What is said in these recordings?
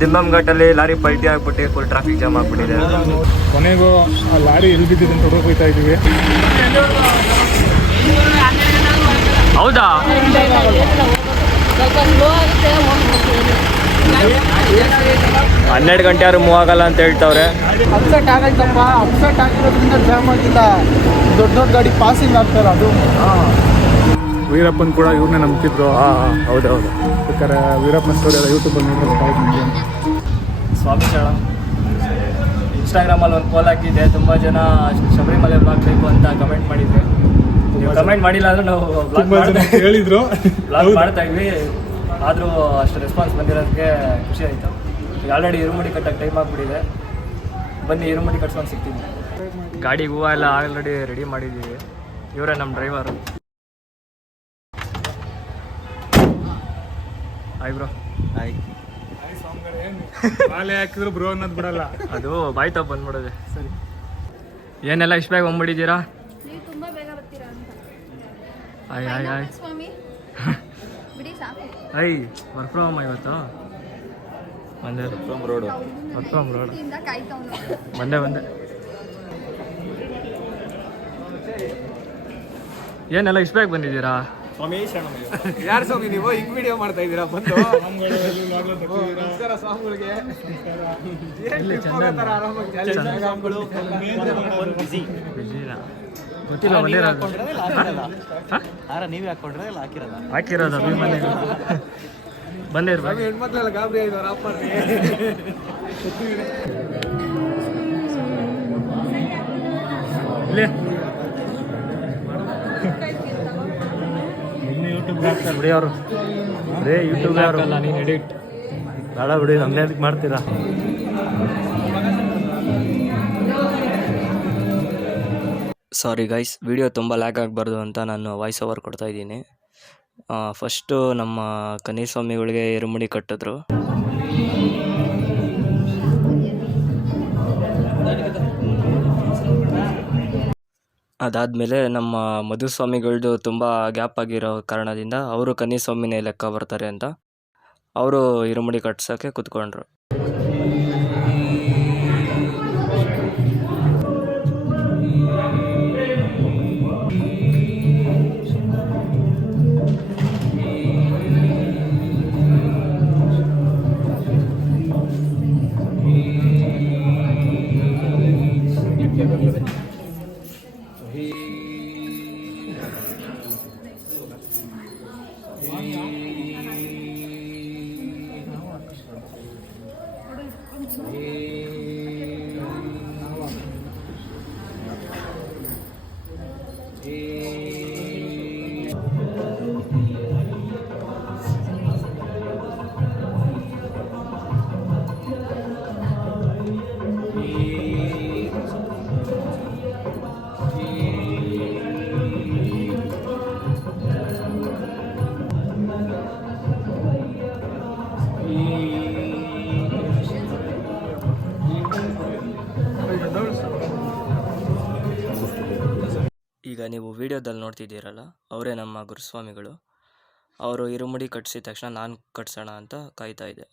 ದಿಮ್ಮಮ್ ಘಾಟಲ್ಲಿ lorry ಪಲ್ಟಿ ಆಗ್ಬಿಟ್ಟು full traffic jam ಆಗ್ಬಿಟ್ಟಿದೆ. ಕೊನೆಗೂ ಆ ಲಾರಿ ಎಲ್ಲಿ ಬಿದ್ದಿದೆ ಅಂತ ಹುಡುಗ ಹೋಗ್ತಾ ಇದೀವಿ ಹೌದಾ? ಹನ್ನೆರಡು ಗಂಟೆ ಯಾರು ಮೂವ್ ಆಗಲ್ಲ ಅಂತ ಹೇಳ್ತಾವ್ರೆ. ಅಪ್ಸೆಟ್ ಆಗೈತಪ್ಪ. ಅಪ್ಸೆಟ್ ಆಗಿರೋದ್ರಿಂದ ಜಾಮ್ ಆಗಿಲ್ಲ. ದೊಡ್ಡ ದೊಡ್ಡ ಗಾಡಿ ಪಾಸಿಂಗ್ ಆಗ್ತಾರೆ ಅದು. ವೀರಪ್ಪನ್ ಕೂಡ ಇವ್ರನ್ನೇ ನಂಬ್ತಿದ್ರು. ಹಾಂ ಹೌದು ಹೌದು. ಬೇಕಾದ್ರೆ ವೀರಪ್ಪನ ಸ್ಟೋರಿ ಎಲ್ಲ ಯೂಟ್ಯೂಬಲ್ಲಿ ನೋಡ್ಬೇಕು ಸ್ವಾಮಿ ಶರಣ ಇನ್ಸ್ಟಾಗ್ರಾಮಲ್ಲಿ ಒಂದು ಪೋಲ್ ಹಾಕಿದ್ದೆ ತುಂಬ ಜನ ಶಬರಿಮಲೆ ಬ್ಲಾಗ್ ಬೇಕು ಅಂತ ಕಮೆಂಟ್ ಮಾಡಿದ್ದೆ ನೀವು ಕಮೆಂಟ್ ಮಾಡಿಲ್ಲ ಅಂದ್ರೆ ನಾವು ಬ್ಲಾಗ್ ತುಂಬಾ ಜನ ಹೇಳಿದ್ರು. ಬ್ಲಾಗ್ ಮಾಡ್ತಾ ಇದ್ವಿ. ಆದರೂ ಅಷ್ಟು ರೆಸ್ಪಾನ್ಸ್ ಬಂದಿರೋದಕ್ಕೆ ಖುಷಿ ಆಯಿತು. ಈಗ ಆಲ್ರೆಡಿ ಇರುಮುಡಿ ಕಟ್ಟಕ್ಕೆ ಟೈಮ್ ಆಗಿಬಿಟ್ಟಿದೆ. ಬನ್ನಿ ಇರುಮುಡಿ ಕಟ್ಸ್ಕೊಂಡು ಸಿಗ್ತೀನಿ. ಗಾಡಿ ಹೂವು ಎಲ್ಲ ಆಲ್ರೆಡಿ ರೆಡಿ ಮಾಡಿದ್ದೀವಿ. ಇವರೇ ನಮ್ಮ ಡ್ರೈವರು ಹಾಯ್ ಬ್ರೋ ಹಾಯ್ ಮಾಲೆ ಹಾಕಿದ್ರು ಬ್ರೋ ಅನ್ನೋದು ಬಿಡಲ್ಲ. ಅದು ಬಾಯ್ ತಪ್ಪ ಬಂದ್ಬಿಡೋದೆ. ಸರಿ. ಏನೆಲ್ಲ ಇಷ್ಟ ಬೇಗ ಬಂದ್ಬಿಟ್ಟಿದ್ದೀರಾ? ನೀವು ತುಂಬಾ ಬೇಗ ಬರ್ತೀರಾ ಅಂತ. ಆಯ್ ಆಯ್ ಆಯ್ ಸ್ವಾಮಿ. ಬಿಡಿ ಸಾಕು. ಐ ವರ್ಕ್ ಫ್ರಮ್ ಇವತ್ತು? ಬಂದೆ. Work from road work from road ಬಂದೆ ಬಂದೆ. ಏನೆಲ್ಲ ಇಷ್ಟ ಬೇಗ ಬಂದಿದ್ದೀರಾ? ಯಾರು ಸ್ವಾಮಿ ನೀವು? ಹಿಂಗ್ ವಿಡಿಯೋ ಮಾಡ್ತಾ ಇದ್ದೀರಾ? ಬಂದು. ನಮಸ್ಕಾರ ಸ್ವಾಮಿಗಳಿಗೆ? ಗೊತ್ತಿಲ್ಲ ಬಂದಿರೋದು ಹಾ? ನೀವೇ ಹಾಕೊಂಡ್ರೆ ಇಲ್ಲ ಹಾಕಿರಲ್ಲ ಹಾಕಿರೋದು? ಅಭಿಮಾನಿಗಳು. ಬಂದೇ ಇರ್ಬೇಕು. ಹೆಣ್ಮಕ್ಳೆಲ್ಲ ಗಾಬರಿ ಅಪ್ಪ ಇಲ್ಲಿ. ಯೂಟ್ಯೂಬ್ ಬಿಡಿ ಅವರು. ಬರೇ ಯೂಟ್ಯೂಬ್ ಅಲ್ಲ ನೀನು ಎಡಿಟ್. ಬೇಡ ಬಿಡಿ ನಮ್ಮನೆ ಅದಕ್ಕೆ ಮಾಡ್ತೀರಾ? ಸಾರಿ ಗೈಸ್ ವಿಡಿಯೋ ತುಂಬ ಲ್ಯಾಕ್ ಆಗಬಾರ್ದು ಅಂತ ನಾನು ವಾಯ್ಸ್ ಓವರ್ ಕೊಡ್ತಾ ಇದ್ದೀನಿ. ಫಸ್ಟು ನಮ್ಮ ಕನ್ನಿಸ್ವಾಮಿಗಳಿಗೆ ಇರುಮುಡಿ ಕಟ್ಟಿದ್ರು. ಅದಾದಮೇಲೆ ನಮ್ಮ ಮಧುಸ್ವಾಮಿಗಳದ್ದು ತುಂಬ ಗ್ಯಾಪ್ ಆಗಿರೋ ಕಾರಣದಿಂದ ಅವರು ಕನ್ನಿಸ್ವಾಮಿನೇ ಲೆಕ್ಕ ಬರ್ತಾರೆ ಅಂತ ಅವರು ಇರುಮುಡಿ ಕಟ್ಸೋಕ್ಕೆ ಕೂತ್ಕೊಂಡ್ರು. ಈಗ ನೀವು ವಿಡಿಯೋದಲ್ಲಿ ನೋಡ್ತಿದ್ದೀರಲ್ಲ, ಅವರೇ ನಮ್ಮ ಗುರುಸ್ವಾಮಿಗಳು. ಅವರು ಇರುಮುಡಿ ಕಟ್ಟಿಸಿದ ತಕ್ಷಣ ನಾನು ಕಟ್ಸೋಣ ಅಂತ ಕಾಯ್ತಾ ಇದ್ದೆ.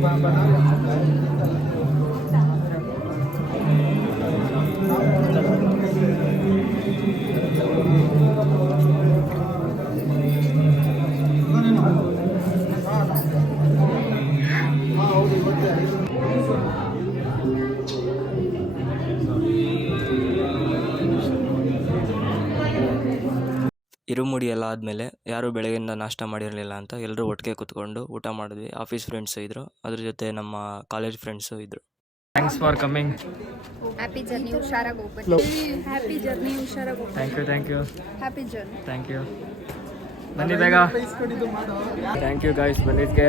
Pak Pak ತಿರುಮುಡಿಯೆಲ್ಲ ಆದಮೇಲೆ ಯಾರೂ ಬೆಳಗ್ಗಿಂದ ನಾಷ್ಟ ಮಾಡಿರಲಿಲ್ಲ ಅಂತ ಎಲ್ಲರೂ ಒಟ್ಟಿಗೆ ಕುತ್ಕೊಂಡು ಊಟ ಮಾಡಿದ್ವಿ. ಆಫೀಸ್ ಫ್ರೆಂಡ್ಸ್ ಇದ್ದರು ಅದ್ರ ಜೊತೆ ನಮ್ಮ ಕಾಲೇಜ್ ಫ್ರೆಂಡ್ಸು ಇದ್ದರು thanks for coming happy journey ಹುಷಾರಾಗಿ ಹೋಗ್ಬೇಕು ಹ್ಯಾಪಿ ಜರ್ನಿ ಹುಷಾರಾಗಿ thank you thank you happy journey thank you ಬನ್ನಿ ಬೇಗ. ಥ್ಯಾಂಕ್ ಯು ಗಾಯ್ಸ್ ಬಂದಿದ್ದಕ್ಕೆ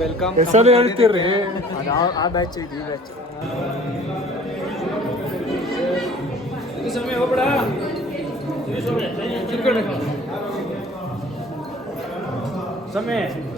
ವೆಲ್ಕಮ್ ಹೆಸರು ಹೇಳ್ತೀರಿ? ಅದು ಆ ಬ್ಯಾಚ್ ಇದು ಈ ಬ್ಯಾಚ್ ಸಮಯ ಹೋಗ್ಬೇಡ. 그 러.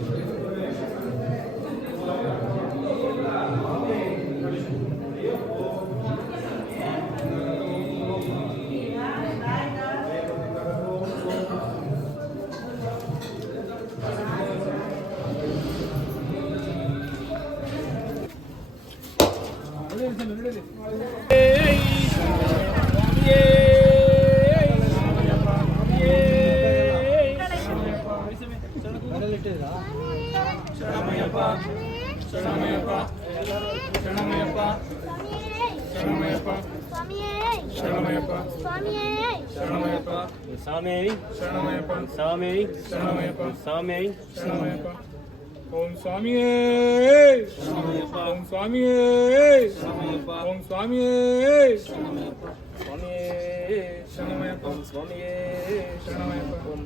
ಶರಣಮಯ್ಯಪ್ಪ ಶರಣಮಯ್ಯಪ್ಪ ಸ್ವಾಮಿ ಶರಣಮಯ್ಯಪ್ಪ ಸ್ವಾಮಿ ಶರಣಮಯ್ಯಪ್ಪ ಸ್ವಾಮಿ ಶರಣಮಯ್ಯಪ್ಪ ಓಂ ಸ್ವಾಮಿಯೇ ಓಂ ಸ್ವಾಮಿಯೇ ಓಂ ಸ್ವಾಮಿಯೇ ಸ್ವಾಮಿ ಶರಣಮಯ್ಯಪ್ಪ ಸ್ವಾಮಿಯೇ ಶರಣಮಯ್ಯಪ್ಪ ಓಂ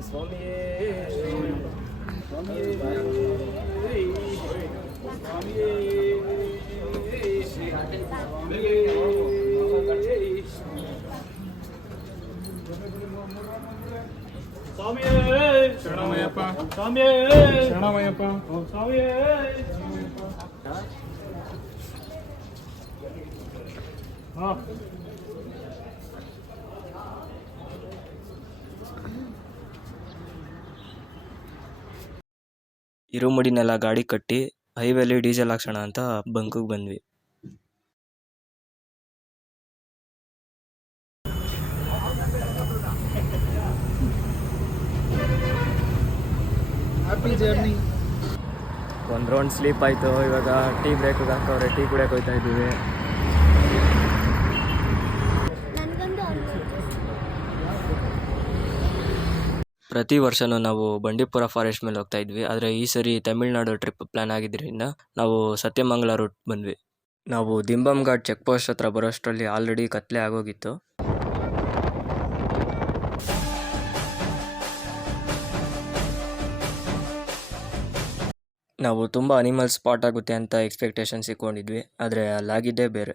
ಸ್ವಾಮಿಯೇ ಶರಣಮಯ್ಯಪ್ಪ. ಸ್ವಾಮಿಯೇ. ಶರಣಮಯ್ಯಪ್ಪ. ಸ್ವಾಮಿಯೇ. ಹಾಂ. ಇರುಮುಡಿನೆಲ್ಲ ಗಾಡಿ ಕಟ್ಟಿ ಹೈವೇಲಿ ಡೀಸೆಲ್ ಹಾಕ್ಸೋಣ ಅಂತ ಬಂಕಿಗೆ ಬಂದ್ವಿ. ಜರ್ನಿ ಒಂದು ರೌಂಡ್ ಸ್ಲೀಪ್ ಆಯಿತು. ಇವಾಗ ಟೀ ಬ್ರೇಕಿಗೆ ಹಾಕವ್ರೆ. ಟೀ ಕುಡಿಯೋಕೆ ಹೋಗ್ತಾ ಇದ್ದೀವಿ. ಪ್ರತಿ ವರ್ಷನೂ ನಾವು ಬಂಡೀಪುರ ಫಾರೆಸ್ಟ್ ಮೇಲೆ ಹೋಗ್ತಾ ಇದ್ವಿ. ಆದರೆ ಈ ಸರಿ ತಮಿಳ್ನಾಡು ಟ್ರಿಪ್ ಪ್ಲ್ಯಾನ್ ಆಗಿದ್ದರಿಂದ ನಾವು ಸತ್ಯಮಂಗಲ ರೂಟ್ ಬಂದ್ವಿ. ನಾವು ದಿಂಬಮ್ ಘಾಟ್ ಚೆಕ್ ಪೋಸ್ಟ್ ಹತ್ರ ಬರೋಷ್ಟರಲ್ಲಿ ಆಲ್ರೆಡಿ ಕತ್ಲೆ ಆಗೋಗಿತ್ತು. ನಾವು ತುಂಬ ಅನಿಮಲ್ ಸ್ಪಾಟ್ ಆಗುತ್ತೆ ಅಂತ ಎಕ್ಸ್ಪೆಕ್ಟೇಷನ್ಸ್ ಇಟ್ಕೊಂಡಿದ್ವಿ ಆದರೆ ಅಲ್ಲಾಗಿದ್ದೇ ಬೇರೆ.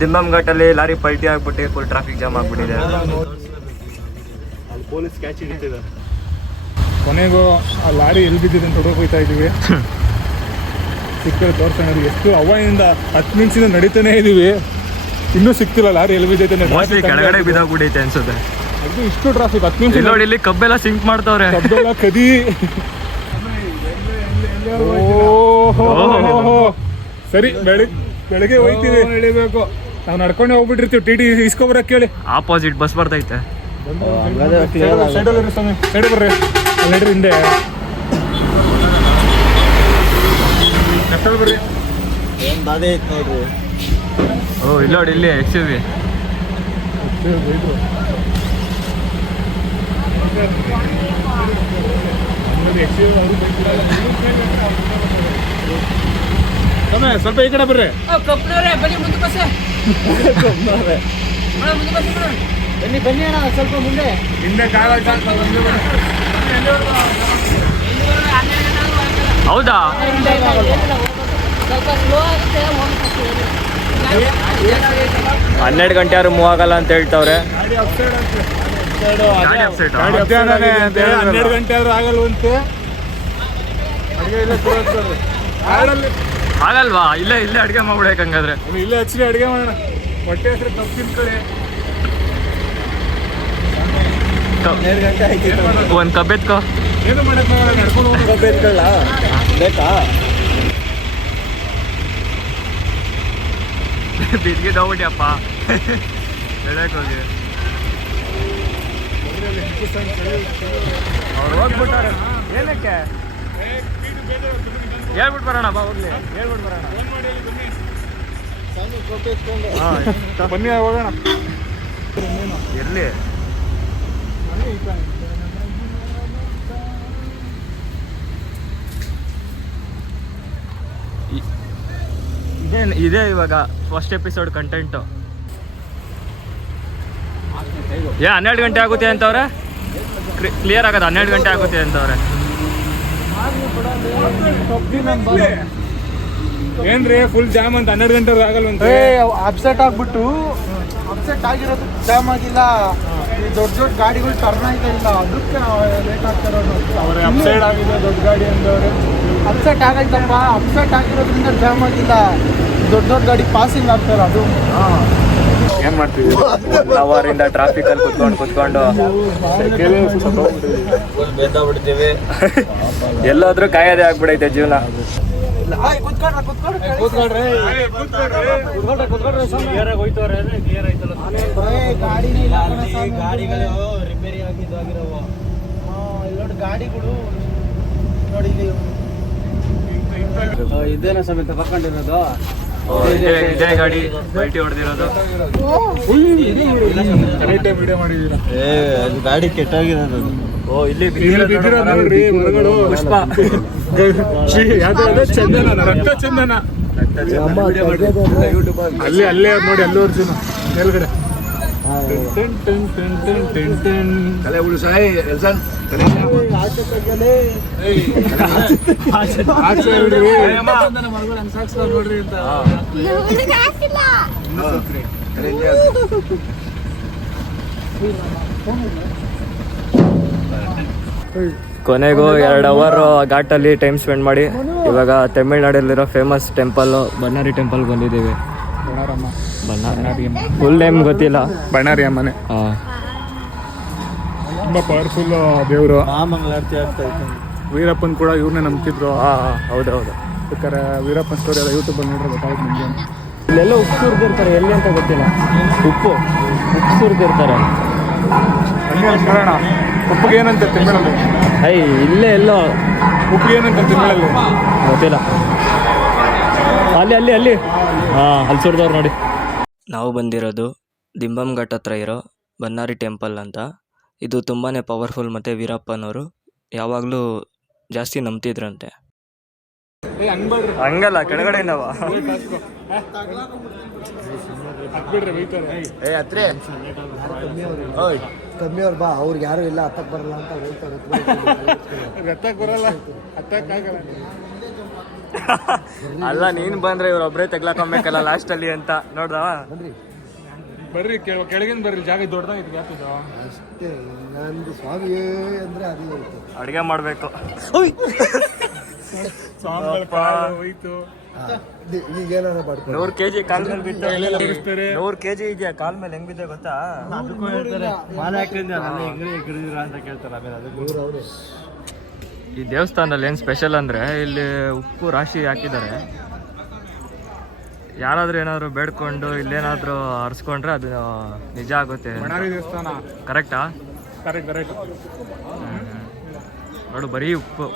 ದಿಂಬಮ್ ಘಾಟಲ್ಲಿ ಲಾರಿ ಪಲ್ಟಿ ಆಗ್ಬಿಟ್ಟು ಫುಲ್ ಟ್ರಾಫಿಕ್ ಜಾಮ್ ಆಗ್ಬಿಟ್ಟಿದೆ. ಕೊನೆಗೂ ಆ ಲಾರಿ ಎಲ್ಲಿ ಬಿದ್ದಿದೆ ಅಂತ ಹೋಗ್ತಾ ಇದ್ದೀವಿ. ಸಿಕ್ಕ ತೋರ್ಸೋಣ. ಎಷ್ಟು ಅವಾಯಿಂದ ಹತ್ತು ನಿಮಿಷದಿಂದ ನಡೀತಾನೆ ಇದೀವಿ. ಇನ್ನೂ ಸಿಕ್ತಿಲ್ಲ ಲಾರಿ ಎಲ್ಲಿ ಬಿದ್ದೈತೆ ಮೋಸ್ಟ್ಲಿ ಕೆಳಗಡೆ ಬಿದ್ದಾಗ್ಬಿಡೈತೆ ಬಿದ್ದೋಗ್ಬಿಟ್ಟೈತೆ ಅನ್ಸುತ್ತೆ ಅದು ಇಷ್ಟು ಟ್ರಾಫಿಕ್ ಹತ್ತು ನಿಮಿಷ ನೋಡಿ ಇಲ್ಲಿ ಕಬ್ಬೆಲ್ಲ ಸಿಂಕ್ ಮಾಡ್ತಾವ್ರೆ ಕಬ್ಬೆಲ್ಲ ಕದಿ ಓಹೋ ಓಹೋ. ಸರಿ ಬೆಳಿಗ್ಗೆ ಬೆಳಿಗ್ಗೆ ಹೋಯ್ತೀವಿ ಇಳಿಬೇಕು ನಾವು ನಡ್ಕೊಂಡೆ ಹೋಗ್ಬಿಟ್ಟಿರ್ತೀವಿ ಟಿ ಟಿ ಇಸ್ಕೊಬರಕ್ಕೆ ಕೇಳಿ ಆಪೋಸಿಟ್ ಬಸ್ ಬರ್ತೈತೆ ಸೈಡಲ್ಲಿ ಸ್ವಾಮಿ ಸೈಡ್ ಬರ್ರಿ ಅಲ್ಲಿ ನಡ್ರಿ ಹಿಂದೆ ಲೆಫ್ಟಲ್ಲಿ ಬರ್ರಿ ಓ ಇಲ್ಲ ನೋಡಿ ಇಲ್ಲಿ ಎಕ್ಸ್ ಯು ವಿ ಸ್ವಲ್ಪ ಈ ಕಡೆ ಬರ್ರಿ. ಬನ್ನಿ ಬನ್ನಿ ಅಣ್ಣ ಸ್ವಲ್ಪ ಮುಂದೆ. ಹಿಂದೆ ಕಾಲ ಹೌದಾ? ಹನ್ನೆರಡು ಗಂಟೆ ಯಾರು ಮೂವ್ ಆಗಲ್ಲ ಅಂತ ಹೇಳ್ತಾವ್ರೆ. ಹನ್ನೆರಡು ಗಂಟೆ ಆದ್ರೂ ಆಗಲ್ವಂತೆ ಆಗಲ್ವಾ? ಇಲ್ಲೇ ಇಲ್ಲೇ ಅಡುಗೆ ಮಾಡ್ಬಿಡಕ್ಕೆ ಹಂಗಾದ್ರೆ ಇಲ್ಲೇ ಹಚ್ಚಿ ಅಡುಗೆ ಮಾಡೋಣ. ಹೊಟ್ಟೆ ಹೆಸರು ತಪ್ಪಿನ ಕಡೆ ಒಂದು ಕಬ್ಬೆತ್ಕೋ ಏನು ಮಾಡಕ್ ಆಗಲ್ಲ ನಡ್ಕೊಂಡು ಹೋಗ್ಬೇಕು ಬಿದ್ಗಿದ್ದು ಅಪ್ಪ. ಹೇಳಕ್ ಹೋಗಿ. ಅವ್ರು ಹೋಗ್ಬಿಟ್ಟಾರೆ. ಏನಕ್ಕೆ? ಹೇಳ್ಬಿಟ್ಟು ಬರೋಣ ಬಾ ಹೋಗ್ಲಿ. ಹೇಳ್ಬಿಟ್ಟು ಬರೋಣ. ಬನ್ನಿ, ಹೋಗೋಣ. ಇರಲಿ ಇದೇ ಇದೇ ಇವಾಗ ಫಸ್ಟ್ ಎಪಿಸೋಡ್ ಕಂಟೆಂಟು ಏ ಹನ್ನೆರಡು ಗಂಟೆ ಆಗುತ್ತೆ ಅಂತವ್ರೆ? ಕ್ಲಿಯರ್ ಆಗೋದು? ಹನ್ನೆರಡು ಗಂಟೆ ಆಗುತ್ತೆ ಅಂತವ್ರೆ. ಏನ್ರಿ ಫುಲ್ ಜಾಮ್ ಅಂತ? ಹನ್ನೆರಡು ಗಂಟೆ ಆಗಲ್ವಂತ? ಅಪ್ಸೆಟ್ ಆಗ್ಬಿಟ್ಟು ಅಪ್ಸೆಟ್ ಆಗಿರೋದು ಜಾಮ್ ಆಗಿಲ್ಲ. ಈ ದೊಡ್ಡ ದೊಡ್ಡ ಗಾಡಿಗಳು ಟರ್ನ್ ಆಯ್ತಾ ಇಲ್ಲ ಅದಕ್ಕೆ ಲೇಟ್ ಆಗ್ತಾ ಇರೋದು. ಅವ್ರೆ ಅಪ್ಸೈಡ್ ಆಗಿದೆ ದೊಡ್ಡ ಗಾಡಿ ಅಂದವ್ರೆ. ಅಪ್ಸೆಟ್ ಆಗೈತಪ್ಪ. ಅಪ್ಸೆಟ್ ಆಗಿರೋದ್ರಿಂದ ಜಾಮ್ ಆಗಿಲ್ಲ. ದೊಡ್ಡ ದೊಡ್ಡ ಗಾಡಿ ಪಾಸಿಂಗ್ ಆಗ್ತಾರೆ ಅದು ಏನ್ ಮಾಡ್ತೀವಿ ಅವರಿಂದ ಟ್ರಾಫಿಕ್ ಅಲ್ಲಿ ಕುತ್ಕೊಂಡು ಕುತ್ಕೊಂಡು. ಎಲ್ಲಾದ್ರೂ ಕಾಯದೇ ಆಗ್ಬಿಡೈತೆ ಜೀವನ. ಗಾಡಿಗಳು. ನೋಡಿ ಇಲ್ಲಿ ಇದೇನ ಸಮೇತ ಇದೇ ಇದೇ ಗಾಡಿ ಬಲ್ಟಿ ಹೊಡೆದಿರೋದು. ಏ ಗಾಡಿ ಕೆಟ್ಟಾಗಿರೋದು. ಓ ಇಲ್ಲಿ ಪುಷ್ಪ. ಚಂದನ. ರಕ್ತ ಚಂದನ. ಅಲ್ಲಿ ಅಲ್ಲೇ ನೋಡಿ ಅಲ್ಲೂ ಅರ್ಜುನ ಮೇಲ್ಗಡೆ. ತಲೆ. ನೋಡ್ರಿ ಅಂತ ಕೊನೆಗೂ ಎರಡು ಅವರ್ ಘಾಟಲ್ಲಿ ಟೈಮ್ ಸ್ಪೆಂಡ್ ಮಾಡಿ. ಇವಾಗ ತಮಿಳ್ನಾಡಲ್ಲಿರೋ ಫೇಮಸ್ ಟೆಂಪಲ್ ಬಣ್ಣಾರಿ ಟೆಂಪಲ್ ಬಂದಿದ್ದೀವಿ. ಫುಲ್ ನೇಮ್ ಗೊತ್ತಿಲ್ಲ. ಬಣ್ಣಾರಿ ಅಮ್ಮನೆ. ಹಾಂ. ತುಂಬಾ ಪವರ್ಫುಲ್ ದೇವರು. ಮಂಗಳಾರತಿ ಆಗ್ತಾ ಇತ್ತು. ವೀರಪ್ಪನ್ ಕೂಡ ಇವ್ರನ್ನೇ ನಂಬ್ತಿದ್ರು. ಆ ಹೌದು ಹೌದು ಬೇಕಾದ್ರೆ ವೀರಪ್ಪನ್ ಸ್ಟೋರಿ ಎಲ್ಲ ಯೂಟ್ಯೂಬ್ ನೋಡ್ರೆ ಗೊತ್ತಾಗುತ್ತೆ ನಿಮಗೆ. ಇಲ್ಲೆಲ್ಲ ಉಪ್ಪು ಸುರಿದಿರ್ತಾರೆ ಎಲ್ಲಿ ಅಂತ ಗೊತ್ತಿಲ್ಲ. ಉಪ್ಪು. ಉಪ್ಪು ಸುರಿದಿರ್ತಾರೆ ಉಪ್ಪಿಗೆ ಏನಂತ ತಿಂಗಳಲ್ಲಿ? ಐ ಇಲ್ಲೇ ಎಲ್ಲೋ. ಉಪ್ಪಿಗೆ ಏನಂತ ತಿಂಗಳಲ್ಲಿ? ಗೊತ್ತಿಲ್ಲ. ಅಲ್ಲಿ ಅಲ್ಲಿ ಅಲ್ಲಿ. ಹಾಂ ಅಲ್ಲಿ ಸುರಿದವ್ರು ನೋಡಿ. ನಾವು ಬಂದಿರೋದು ದಿಂಬಮ್ ಘಟ್ ಹತ್ರ ಇರೋ ಬನ್ನಾರಿ ಟೆಂಪಲ್ ಅಂತ. ಇದು ತುಂಬಾ ಪವರ್ಫುಲ್ ಮತ್ತು ವೀರಪ್ಪನವರು ಯಾವಾಗಲೂ ಜಾಸ್ತಿ ನಂಬ್ತಿದ್ರಂತೆ. ಹಂಗಲ್ಲ ಕೆಳಗಡೆ ನಾವು ಹತ್ಬಿಡ್ರಿ ಬೈತಾರೆ ಏ ಹತ್ರಿ. ಕಮ್ಮಿ ಅವ್ರು ಬಾ ಅವ್ರಿಗೆ ಯಾರು ಇಲ್ಲ ಹತ್ತಕ್ಕೆ ಬರಲ್ಲ ಅಂತ ಹೇಳ್ತಾರೆ. ಹತ್ತಕ್ಕೆ ಬರಲ್ಲ ಹತ್ತಕ್ಕೆ ಆಗಲ್ಲ. ಅಲ್ಲ ನೀನ್ ಬಂದ್ರೆ ಇವ್ರೊಬ್ರೇ ತೆಗ್ಲಾಕೊಂಬೇಕಲ್ಲ ಲಾಸ್ಟ್ ಅಲ್ಲಿ ಅಂತ. ನೋಡ್ದವ? ಬರ್ರಿ ಕೆಳ- ಕೆಳಗಿನ ಬರ್ರಿ ಜಾಗ ದೊಡ್ಡದಾಗಿತ್ತು ಗ್ಯಾಪ್ ಇದು ಅಷ್ಟೇ ನಂದು ಸ್ವಾಮಿ ಅಂದ್ರೆ ಅದೇ ಅಡಿಗೆ ಮಾಡ್ಬೇಕು. ಹೋಯ್ತು. ನೂರ್ ಕೆಜಿ ಕಾಲ್ ಮೇಲೆ ಬಿದ್ದ. ನೂರ್ ಕೆಜಿ ಇದೆಯಾ? ಕಾಲ್ ಮೇಲೆ ಹೆಂಗ್ ಬಿದ್ದೆ ಗೊತ್ತಾ? ಮಾಲೆ ಹಾಕಿದ್ರೆ ಹಿಡಿದಿರ ಅಂತ ಕೇಳ್ತಾರೆ ಆಮೇಲೆ ಅದಕ್ಕೆ. ಈ ದೇವಸ್ಥಾನದಲ್ಲಿ ಏನು ಸ್ಪೆಷಲ್ ಅಂದರೆ ಇಲ್ಲಿ ಉಪ್ಪು ರಾಶಿ ಹಾಕಿದ್ದಾರೆ. ಯಾರಾದರೂ ಏನಾದರೂ ಬೇಡ್ಕೊಂಡು ಇಲ್ಲೇನಾದರೂ ಹರಿಸ್ಕೊಂಡ್ರೆ ಅದು ನಿಜ ಆಗುತ್ತೆ ಕರೆಕ್ಟಾ ಕರೆಕ್ಟ್ ಕರೆಕ್ಟ್ ನೋಡು ಬರೀ ಉಪ್ಪು.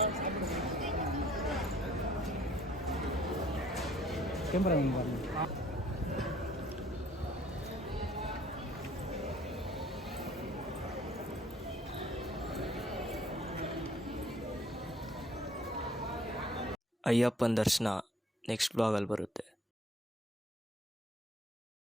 ಅಯ್ಯಪ್ಪನ ದರ್ಶನ ನೆಕ್ಸ್ಟ್ ಬ್ಲಾಗಲ್ಲಿ ಬರುತ್ತೆ.